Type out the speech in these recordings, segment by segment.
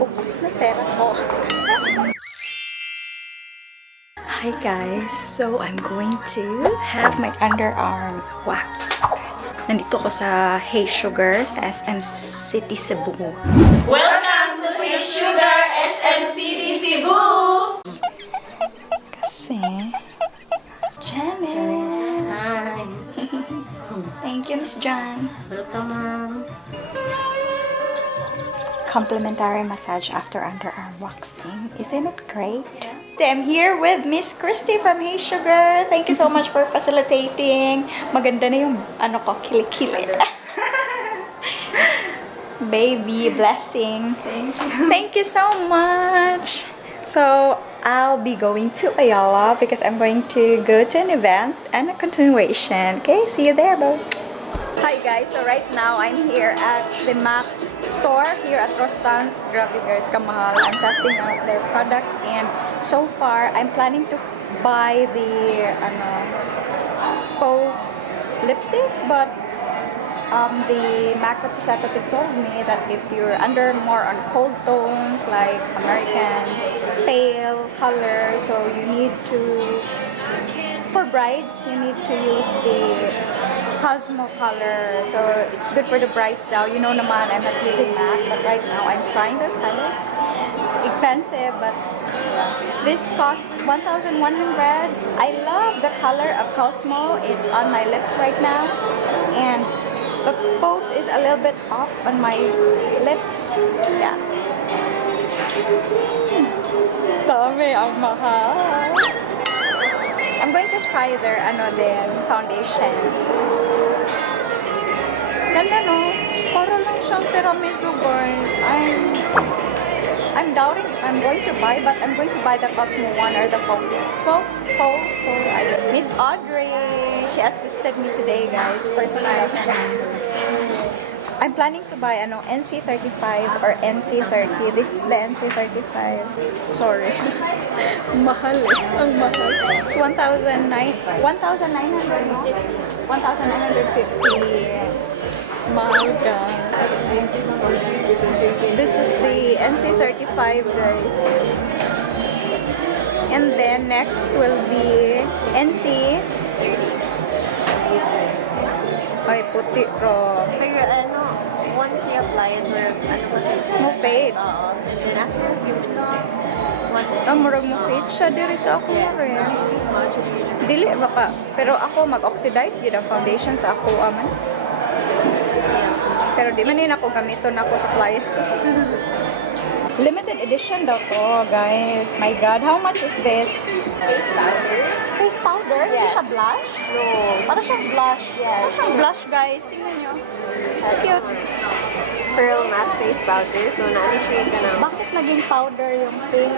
Ubus na pera ko. Hi guys, so I'm going to have my underarm waxed. Nandito ko sa Hey Sugar sa SM City, Cebu. Welcome to Hey Sugar, SM City, Cebu! Kasi, Janice. Hi. Thank you, Miss John. Welcome, ma'am. Complimentary massage after underarm waxing. Isn't it great? Yeah. I'm here with Miss Christy from Hey Sugar. Thank you so much for facilitating. Maganda na yung ano ko, kilikili. Baby, blessing. Thank you. Thank you so much. So, I'll be going to Ayala because I'm going to go to an event and a continuation. Okay, see you there, bro. Hi guys, so right now I'm here at the Mac store here at Rustan's. Grabe guys, kamahal. I'm testing out their products and so far I'm planning to buy the faux lipstick, but the MAC representative told me that if you're under more on cold tones like American pale color, so you need to, for brides, you need to use the Cosmo color. So it's good for the brides now. You know naman, I'm not using MAC, but right now I'm trying their palettes. It's expensive, but this cost 1,100. I love the color of Cosmo. It's on my lips right now. And the focus is a little bit off on my lips. Yeah. Dami ang mahal. I'm going to try their foundation. Ganda no? Para lang siyang tiramisu guys. I'm doubting if I'm going to buy, but I'm going to buy the Cosmo one or the Faux. Miss Audrey, she assisted me today guys. First time. I'm planning to buy NC35 or NC30. This is the NC35. Sorry. Mahal eh. Ang mahal. It's 1,950. Mahal ka. This is the NC35 guys. And then next will be NC. Ay, puti ro. Pero once you apply it, Mo fade. And then after a few minutes, Murag mo fade siya diri sa ako rin. Dili baka. Pero ako mag-oxidize gid ang foundation sa ako aman. Pero di man ako gamiton ako sa clients. Limited edition daw to, guys. My God, how much is this? face powder. Face powder? Hindi Yes. siya blush? No. Para siyang blush. Yes. Para siyang blush, guys. Tingnan nyo. Cute. Pearl matte face powder. So, na-shade ka na. Bakit naging powder yung pink?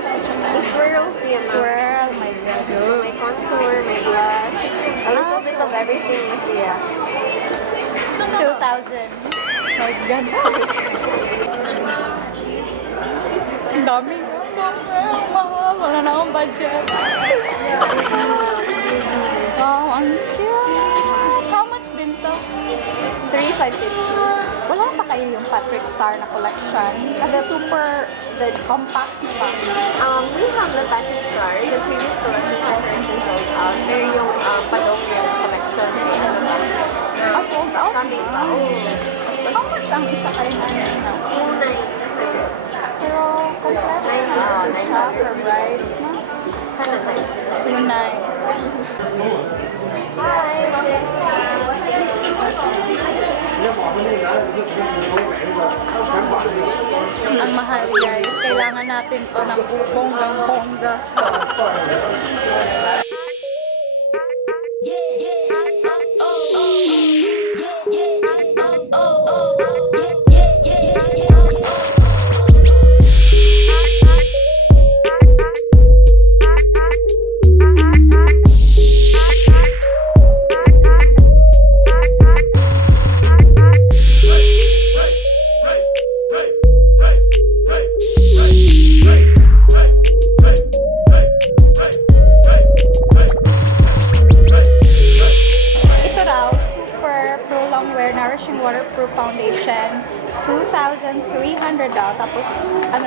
Swirl siya, ma'am. Swirl, my God. So, may contour, may blush. A little bit of everything na siya. 2,000. My God. Ang dami. Mahal. Wala na akong budget. Wow, ang cute. How much din to? 3,550. Wala pa kayo yung Patrick Star na collection? Kasi super compact pa. We have the Patrick Star. The previous collection are currently sold out. Pero yung Padongyan collection, Sold out? coming pa. How much ang isa kayo na yun? Pero complete siya for brides, no? So nice. Hi! Ang mahal guys. Kailangan natin to ng bonggang-bongga.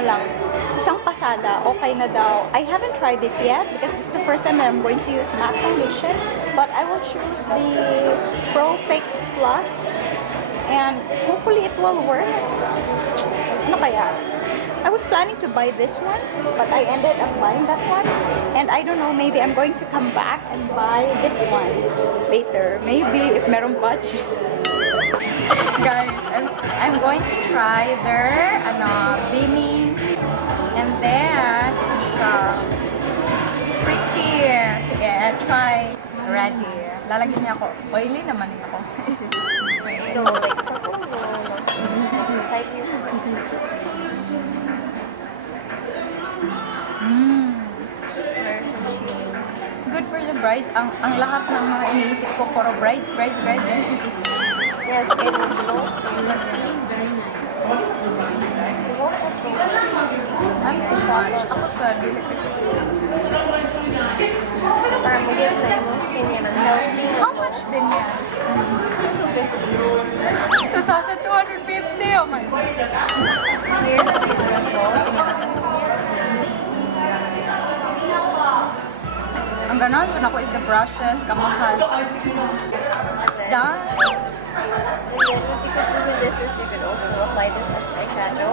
lang. Isang pasada, okay na daw. I haven't tried this yet because this is the first time that I'm going to use matte foundation. But I will choose the Pro Fix Plus. And hopefully it will work. Ano kaya? I was planning to buy this one, but I ended up buying that one. And I don't know, maybe I'm going to come back and buy this one later. Maybe if merong budget. Guys, I'm going to try their beaming. And then, pretty. Sige, try. Ready. Lalagyan niya ako. Oily naman yun ako. No, like sa puno. Side view. Good for the brides. Ang lahat ng mga iniisip ko, puro brides. Yes, it will glow. Not too much. Ako sa delicate. Para mag-give sa yung skin niya ng healthy. How much din yan? 250. 2,250. Oh my God. Clear skin. So, tingnan natin. Ang ganon, so ako is the brushes, kamahal. It's done. And then what you could do with this is you could also apply this as eyeshadow.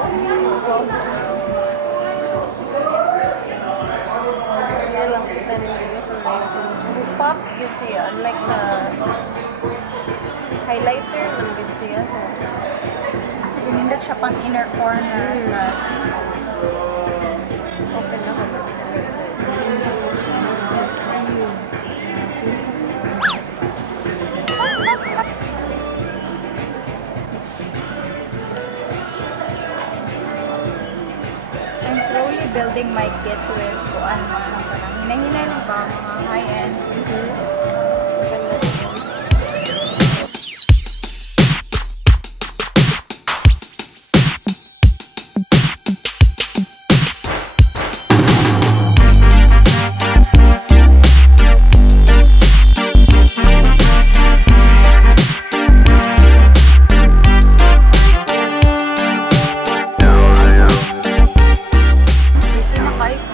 Yan lang sa center nyo sa light. Pop, good siya. Unlike sa highlighter, man good siya. So, Pinindot siya pang inner corner sa open na ka. I'm slowly building my kit with kuan man. Hinahinay lang ba mga high-end.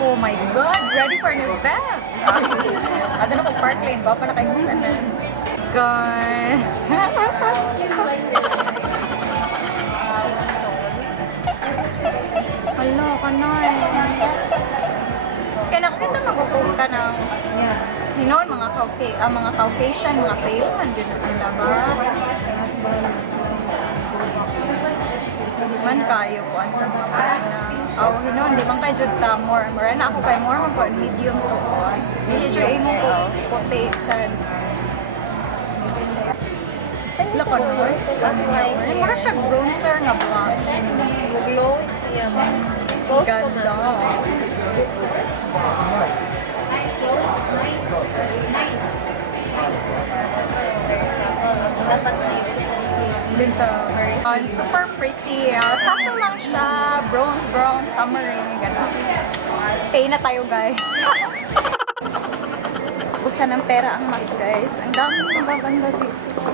Oh my God! Ready for an event! Ano na kung park lane ba? Pa na kayo gusto na. Guys! Hala, kanay. Kaya nakakita mag-cook ka ng hinon, mga Caucasian, mga pale man din na sila ba? Hindi man kayo kuan sa mga na hinon, di man kayo jud ta more na ako kay more man kuan medium to kuan. Dili jud imong ko puti sa lakon boys. Mura siya bronzer nga black. Glow siya. Ganda. Dapat na yun. Binta. Super pretty. Sakto lang siya. Bronze, summery. Gano'n. Pay na tayo, guys. Usa ng pera ang mat, guys. Ang dami magaganda dito.